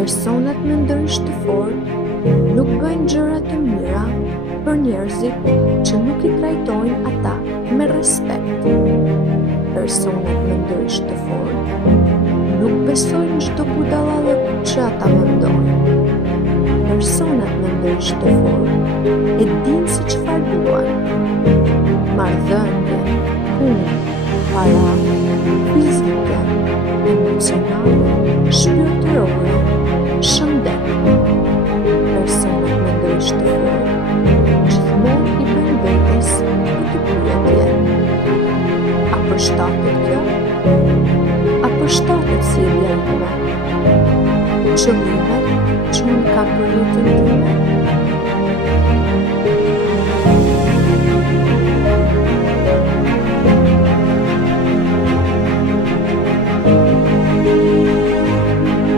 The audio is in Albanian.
Personat me ndëri shtofor nuk bëjnë gjëra të mira për njerëzit që nuk i trajtojnë ata me respekt. Personat me ndëri shtofor nuk besojnë çdo budallallëk që ata mendojnë. Personat me ndëri shtofor e dinë se çfarë duan. Marrëdhënie, punë, para, fizike, emocionale, shpirtërore, shëndet. Personat me ndëri shtofor gjithmonë i bëjnë vetes këtë pyetje: a përshtatet kjo? A përshtatet sjellja ime? Qëllimet që unë kam për jetën time?